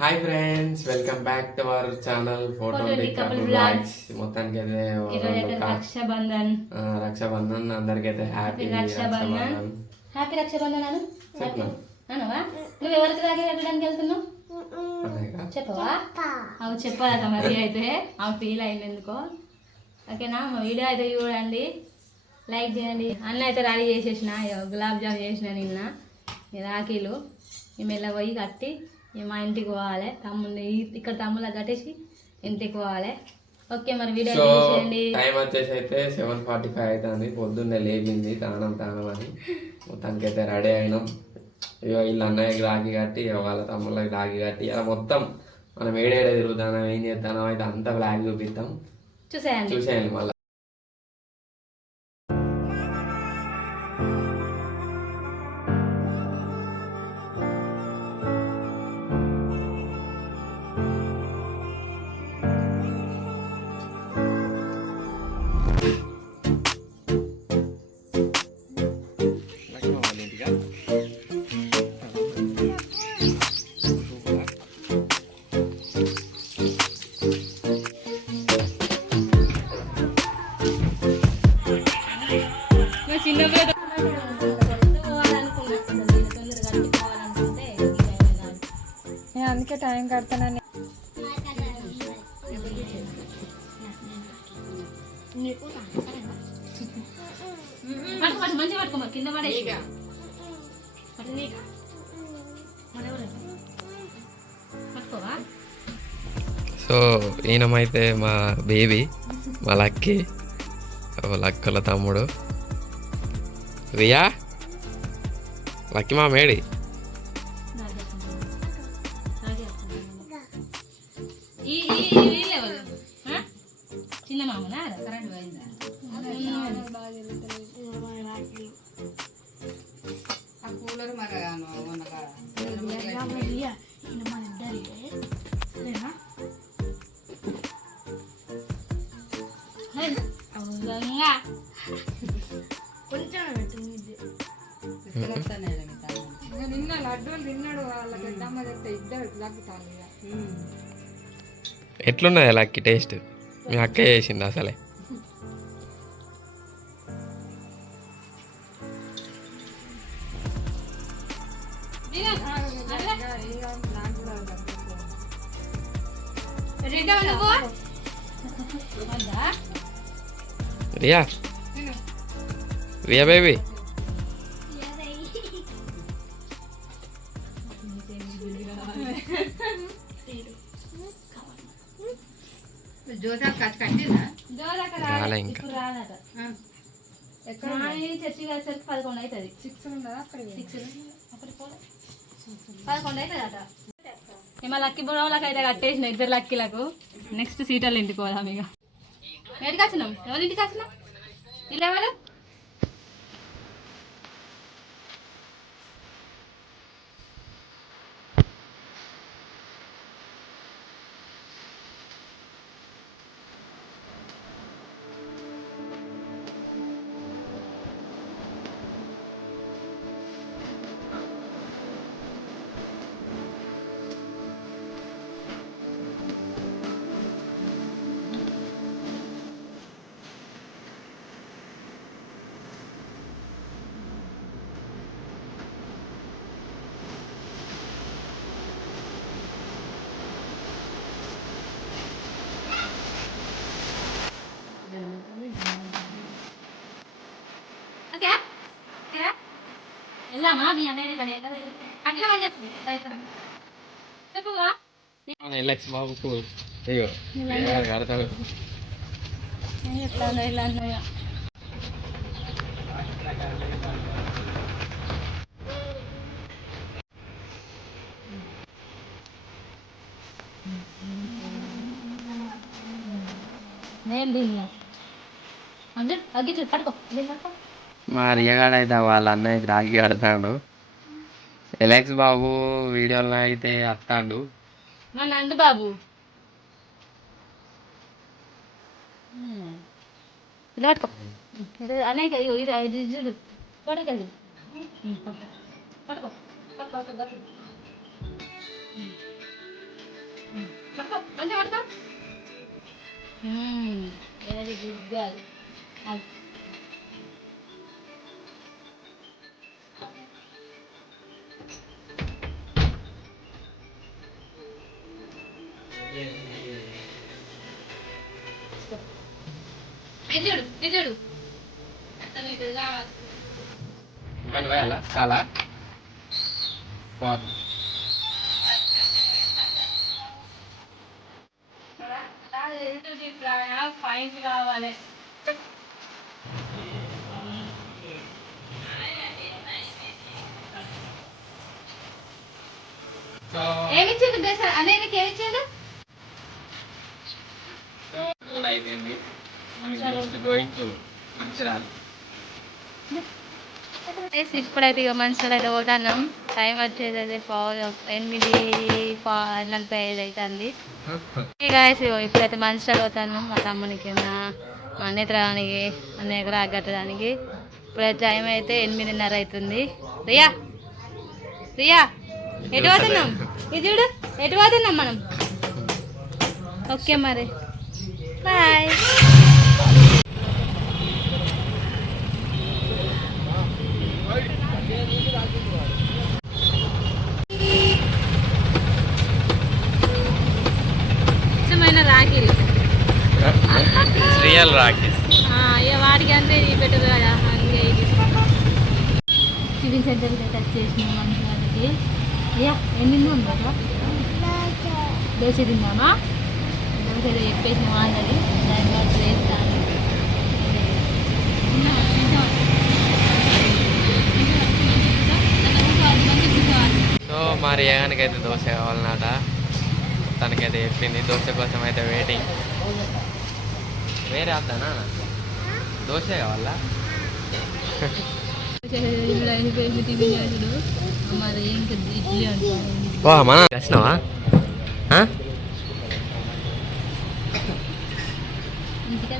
Hi friends welcome back to our channel photo couple blogs మొత్తానికి అయితే అయితే రక్షాబంధన్. ఆ, Rakshabandhan. అందరికైతే happy Happy Rakshabandhan. Happy Rakshabandhan అను. అనవా నువ్వు ఎవరికి రాఖీ కట్టడానికి వెళ్తున్నావు? చెప్పవా? అవి చెప్పాలట మరి అయితే. ఆమె ఫీల్ అయింది ఎందుకో ఓకేనా? మా వీడియో అయితే చూడండి. లైక్ చేయండి. అన్న అయితే రెడీ చేసేసిన. గులాబ్ జామ్ చేసిన నిన్న. రాఖీలు. ఈ మెల్ల పోయి కట్టి మా ఇంటికి పోవాలి. తమ్ముని ఇక్కడ తమ్ముళ్ళకి కట్టేసి ఇంటికి పోవాలి. ఓకే మరి వీడియో టైం వచ్చేసి అయితే సెవెన్ ఫార్టీ ఫైవ్ అవుతుంది. పొద్దున్నే లేపింది తానం తానం అని. మొత్తానికి అయితే రెడీ అయినాం. ఇక వీళ్ళ అన్నయ్యకి రాగి కట్టి వాళ్ళ తమ్ముళ్ళకి రాగి కట్టి అలా మొత్తం మనం ఏడేడ తిరుగుతాం ఏం చేస్తాం అయితే అంతా బ్లాగ్ చూపిస్తాం. చూసేయండి. చూసేయండి మళ్ళీ. నేను అందుకే టైం కడతానని. మంచిగా కింద సో ఈయనమైతే మా బేబీ మా లక్కీ లక్కల తమ్ముడు. రియా లక్కీ మా మేడి ఈ ఈ వీళ్ళు ఎవరు ఆ? చిన్న మామనా కరెంట్ పోయిందా హే, అవునంగా. ఇక నిన్న లడ్డూలు తిన్నాడు వాళ్ళ పెద్దమ్మ చెప్తే ఇద్దరు లగ్గుతాను ఇక ఎట్లున్నది లక్కీ టేస్ట్? మీ అక్క చేసింది అసలే? రియా? రియా బేబీ రాలే ఇంకా. చర్చి పదకొండు అవుతుంది సిక్స్ సిక్స్ పదకొండు అవుతుంది అట లక్కీ బుడవలకు అయితే కట్టేసిన ఇద్దరు లక్కీలకు నెక్స్ట్ సీటర్లు ఇంటికి పోదాం ఇక ఎక్కడికి వచ్చినాం ఎవరి ఇంటికి వచ్చినాం ఇలా ఎవరు వెళ్దామా మీ అన్నయ్య పని అట్లా అని చెప్పు చెప్పుగా ఎలక్స్ బాబుకు అయ్యో కడతాడు ఎట్లా ఇలా అన్నయ్య నేను తిన్నా అంటే అగ్గి పట్టుకో దీన్ని పట్టుకో మా రియగాడు అయితే వాళ్ళ అన్నయ్యకి రాగి కడతాడు ఎలక్స్ బాబు వీడియోలో అయితే వస్తాడు. మా నందు బాబు. అనేక ఇది చూడు. మంచిగా పడతా గుడ్ గర్ల్ ఇది కావాలి పని పోయాలా చాలా పోదు ఫైన్ కావాలి సో ఏమి ఇచ్చిండు డ్రెస్? అనే నీకు ఏమి ఇచ్చిండు అయిపోయింది. ఇప్పుడైతే ఇక మనుషులు అయితే పోతున్నాం. టైం వచ్చేది అయితే ఎనిమిది నలభై ఐదు అవుతుంది గాయస్ ఇప్పుడైతే మనుషులు పోతాను మా తమ్మునికి మా మా నేత్రానికి అన్నయ్య కూడా కట్టడానికి ఇప్పుడైతే టైం అయితే ఎనిమిదిన్నర అవుతుంది రియా రియా ఎటు పోతున్నాం? ఇది చూడు ఎటు పోతున్నాం మనం? ఓకే మరి. బాయ్ రాఖీలు. రియల్ రాకేష్ ఇక వాడికి అంతే పెట్టదు కదా ఇది టిఫిన్ సెంటర్కి టచ్ చేసిన మనిషి వాళ్ళకి. అయ్యా తిన్నాం కదా దోశ తిన్నామా దోశ ఏదో చెప్పేసిన దాని తర్వాత వేస్తాను సో మా రియానికి అయితే దోశ తనకైతే చెప్పింది. దోశ కోసం అయితే వెయిటింగ్ వేరే వద్దానా దోశ కావాలా? మన వచ్చినావా ఇంటికి